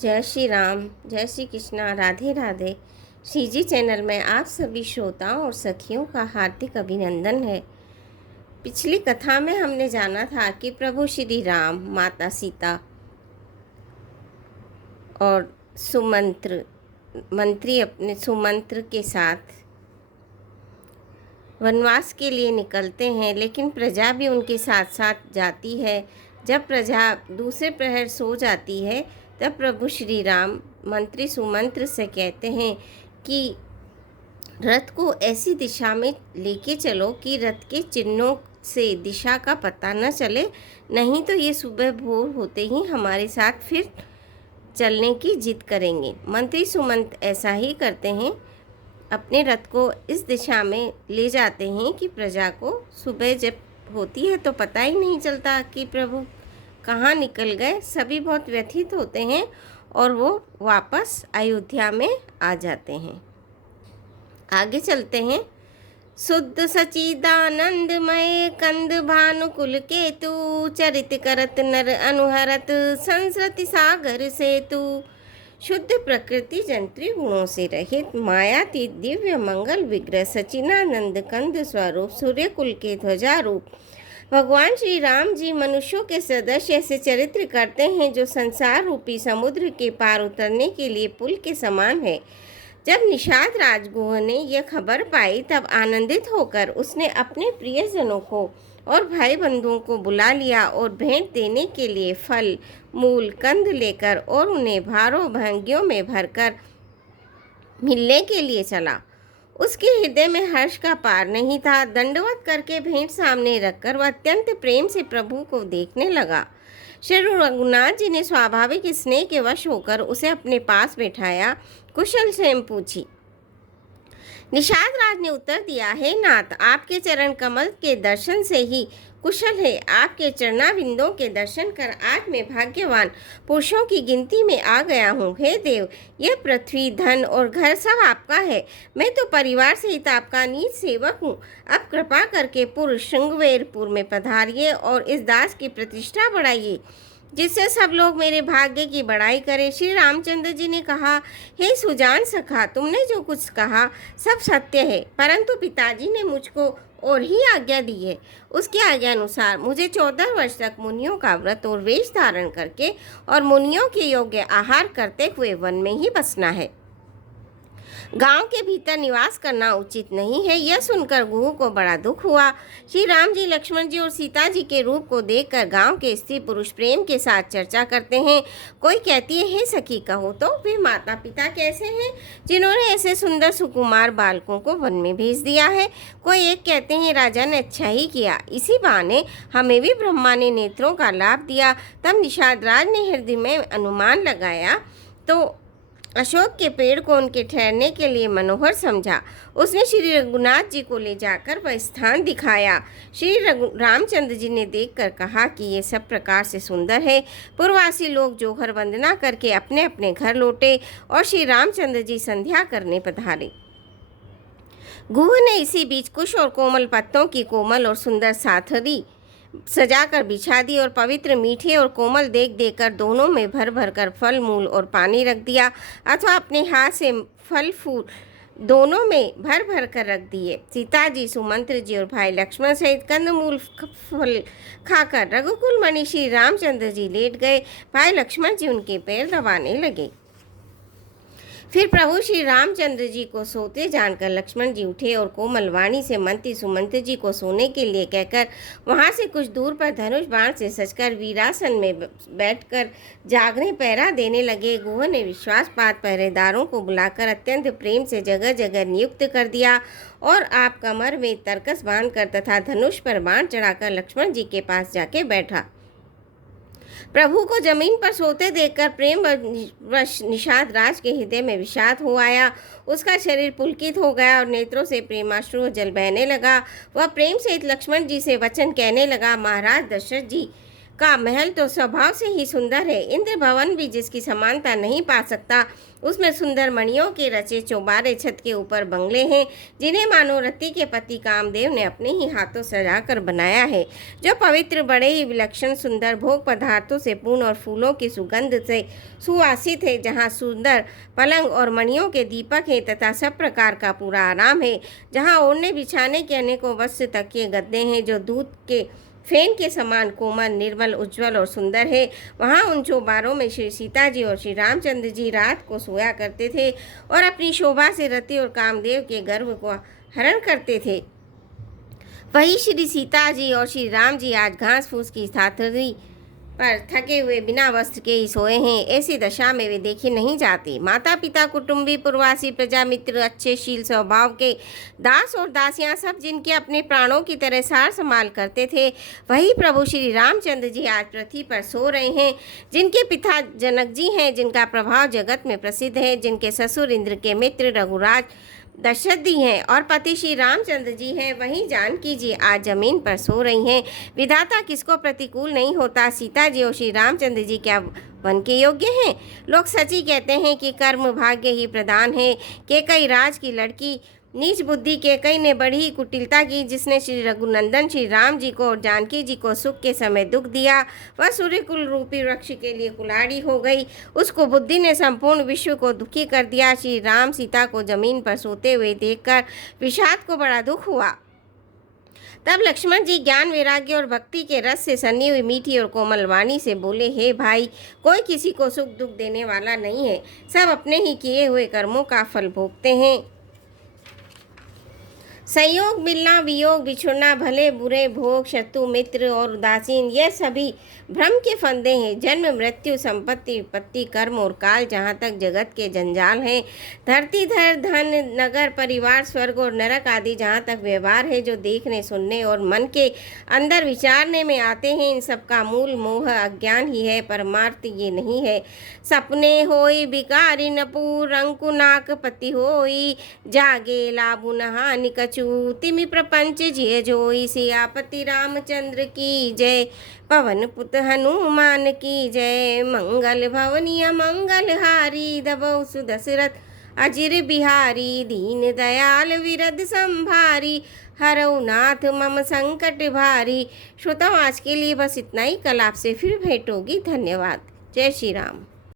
जय श्री राम, जय श्री कृष्णा, राधे राधे। श्री जी चैनल में आप सभी श्रोताओं और सखियों का हार्दिक अभिनंदन है। पिछली कथा में हमने जाना था कि प्रभु श्री राम, माता सीता और मंत्री अपने सुमंत्र के साथ वनवास के लिए निकलते हैं, लेकिन प्रजा भी उनके साथ साथ जाती है। जब प्रजा दूसरे प्रहर सो जाती है, तब प्रभु श्री राम मंत्री सुमंत्र से कहते हैं कि रथ को ऐसी दिशा में लेके चलो कि रथ के चिन्हों से दिशा का पता न चले, नहीं तो ये सुबह भोर होते ही हमारे साथ फिर चलने की जिद करेंगे। मंत्री सुमंत ऐसा ही करते हैं, अपने रथ को इस दिशा में ले जाते हैं कि प्रजा को सुबह जब होती है तो पता ही नहीं चलता कि प्रभु कहाँ निकल गए। सभी बहुत व्यथित होते हैं और वो वापस अयोध्या में आ जाते हैं। आगे चलते हैं। शुद्ध सचिदानंदमय कंद भानुकुल केतु, चरित करत नर अनुहरत संस्कृति सागर सेतु। शुद्ध प्रकृति जंत्री गुणों से रहित मायातीत दिव्य मंगल विग्रह सचिनानंद कंद स्वरूप सूर्य कुल के ध्वजारूप भगवान श्री राम जी मनुष्यों के सदस्य ऐसे चरित्र करते हैं जो संसार रूपी समुद्र के पार उतरने के लिए पुल के समान है। जब निषाद राजगुह ने यह खबर पाई, तब आनंदित होकर उसने अपने प्रियजनों को और भाई बंधुओं को बुला लिया और भेंट देने के लिए फल, मूल, कंद लेकर और उन्हें भारों भंगियों में भरकर मिलने के लिए चला। उसके हृदय में हर्ष का पार नहीं था। दंडवत करके भेंट सामने रखकर वह अत्यंत प्रेम से प्रभु को देखने लगा। श्री रघुनाथ जी ने स्वाभाविक स्नेह के वश होकर उसे अपने पास बिठाया, कुशल से पूछी। निषाद राज ने उत्तर दिया, हे नाथ, आपके चरण कमल के दर्शन से ही कुशल है। आपके चरणाविंदों के दर्शन कर आज मैं भाग्यवान पुरुषों की गिनती में आ गया हूँ। हे देव, यह पृथ्वी, धन और घर सब आपका है। मैं तो परिवार सहित आपका नीच सेवक हूँ। अब कृपा करके पूर्व श्रृंगवेरपुर में पधारिए और इस दास की प्रतिष्ठा बढ़ाइए, जिससे सब लोग मेरे भाग्य की बड़ाई करें। श्री रामचंद्र जी ने कहा, हे सुजान सखा, तुमने जो कुछ कहा सब सत्य है, परंतु पिताजी ने मुझको और ही आज्ञा दी है। उसकी आज्ञा अनुसार मुझे 14 वर्ष तक मुनियों का व्रत और वेश धारण करके और मुनियों के योग्य आहार करते हुए वन में ही बसना है। गांव के भीतर निवास करना उचित नहीं है। यह सुनकर गुह को बड़ा दुख हुआ। श्री राम जी, लक्ष्मण जी और सीता जी के रूप को देखकर गांव के स्त्री पुरुष प्रेम के साथ चर्चा करते हैं। कोई कहती है, हे सखी, कहो तो वे माता पिता कैसे हैं जिन्होंने ऐसे सुंदर सुकुमार बालकों को वन में भेज दिया है। कोई एक कहते हैं, राजा ने अच्छा ही किया, इसी बहाने हमें भी ब्रह्मा ने नेत्रों का लाभ दिया। तब निषाद राज ने हृदय में अनुमान लगाया तो अशोक के पेड़ को उनके ठहरने के लिए मनोहर समझा। उसने श्री रघुनाथ जी को ले जाकर वह स्थान दिखाया। श्री रामचंद्र जी ने देखकर कहा कि ये सब प्रकार से सुंदर है। पूर्ववासी लोग जोहर वंदना करके अपने अपने घर लौटे और श्री रामचंद्र जी संध्या करने पधारे। गुह ने इसी बीच कुश और कोमल पत्तों की कोमल और सुंदर साथरी सजाकर बिछा दी और पवित्र मीठे और कोमल देख देकर दोनों में भर भर कर फल, मूल और पानी रख दिया, अथवा अपने हाथ से फल फूल दोनों में भर भर कर रख दिए। सीता जी, सुमंत्र जी और भाई लक्ष्मण सहित कंदमूल फल खाकर रघुकुल मणि श्री रामचंद्र जी लेट गए। भाई लक्ष्मण जी उनके पैर दबाने लगे। फिर प्रभु श्री रामचंद्र जी को सोते जानकर लक्ष्मण जी उठे और कोमल वाणी से मंत्री सुमंत्र जी को सोने के लिए कहकर वहां से कुछ दूर पर धनुष बाण से सजकर वीरासन में बैठकर जागने पहरा देने लगे। गुह ने विश्वासपात पहरेदारों को बुलाकर अत्यंत प्रेम से जगह जगह नियुक्त कर दिया और आप कमर में तरकस बांधकर तथा धनुष पर बाण चढ़ाकर लक्ष्मण जी के पास जाके बैठा। प्रभु को जमीन पर सोते देखकर प्रेम वश निषाद राज के हृदय में विषाद हो आया। उसका शरीर पुलकित हो गया और नेत्रों से प्रेमाश्रु जल बहने लगा। वह प्रेम सहित लक्ष्मण जी से वचन कहने लगा, महाराज दशरथ जी, का महल तो स्वभाव से ही सुंदर है। इंद्र भवन भी जिसकी समानता नहीं पा सकता। उसमें सुंदर मणियों के रचे चौबारे छत के ऊपर बंगले हैं, जिन्हें मानो रति के पति कामदेव ने अपने ही हाथों सजाकर बनाया है, जो पवित्र, बड़े ही विलक्षण, सुंदर भोग पदार्थों से पूर्ण और फूलों की सुगंध से सुवासित है, जहाँ सुंदर पलंग और मणियों के दीपक हैं तथा सब प्रकार का पूरा आराम है, जहाँ ओढ़ने बिछाने के अनेकों वस्त्र तकिए गद्दे हैं, जो दूध के फेन के समान कोमल, निर्मल, उज्जवल और सुंदर है। वहाँ उन चौबारों में श्री सीता जी और श्री रामचंद्र जी रात को सोया करते थे और अपनी शोभा से रति और कामदेव के गर्व को हरण करते थे। वही श्री सीता जी और श्री राम जी आज घास फूस की साथरी पर थके हुए बिना वस्त्र के ही सोए हैं। ऐसी दशा में वे देखे नहीं जाते। माता पिता, कुटुंबी, पुरवासी, प्रजा, मित्र, अच्छे शील स्वभाव के दास और दासियां सब जिनके अपने प्राणों की तरह सार संभाल करते थे, वही प्रभु श्री रामचंद्र जी आज पृथ्वी पर सो रहे हैं। जिनके पिता जनक जी हैं, जिनका प्रभाव जगत में प्रसिद्ध है, जिनके ससुर इंद्र के मित्र रघुराज दशरथ जी हैं और पति श्री रामचंद्र जी हैं, वहीं जानकी जी आज जमीन पर सो रही हैं। विधाता किसको प्रतिकूल नहीं होता। सीता जी और श्री रामचंद्र जी क्या वन के योग्य हैं? लोग सच ही कहते हैं कि कर्म भाग्य ही प्रधान है। केकई राज की लड़की नीच बुद्धि केकई ने बड़ी कुटिलता की, जिसने श्री रघुनंदन श्री राम जी को और जानकी जी को सुख के समय दुख दिया। वह सूर्यकुल रूपी वृक्ष के लिए कुल्हाड़ी हो गई। उसको बुद्धि ने संपूर्ण विश्व को दुखी कर दिया। श्री राम सीता को जमीन पर सोते हुए देखकर विषाद को बड़ा दुख हुआ। तब लक्ष्मण जी ज्ञान, वैराग्य और भक्ति के रस से सनी हुई मीठी और कोमल वाणी से बोले, हे भाई, कोई किसी को सुख दुख देने वाला नहीं है। सब अपने ही किए हुए कर्मों का फल भोगते हैं। संयोग मिलना, वियोग बिछुड़ना, भले बुरे भोग, शत्रु मित्र और उदासीन, यह सभी भ्रम के फंदे हैं। जन्म, मृत्यु, संपत्ति, विपत्ति, कर्म और काल, जहाँ तक जगत के जंजाल हैं, धरती, धर, धन, नगर, परिवार, स्वर्ग और नरक आदि जहाँ तक व्यवहार है, जो देखने, सुनने और मन के अंदर विचारने में आते हैं, इन सब का मूल मोह अज्ञान ही है। परमार्थ ये नहीं है। सपने होई बिकारी नपूर, अंकुनाक पति होई, जागे लाभु नहानि कछु, तिमि प्रपंच जिय जोई। सियापति रामचंद्र की जय, पवन पुत हनुमान की जय। मंगल भवनीय मंगलहारी, दबौ सुदशरथ अजिर बिहारी, दीन दयाल विरद संभारी, हरौ नाथ मम संकट भारी। श्रोताओं, आज के लिए बस इतना ही। कल आपसे फिर भेंट होगी। धन्यवाद। जय श्री राम।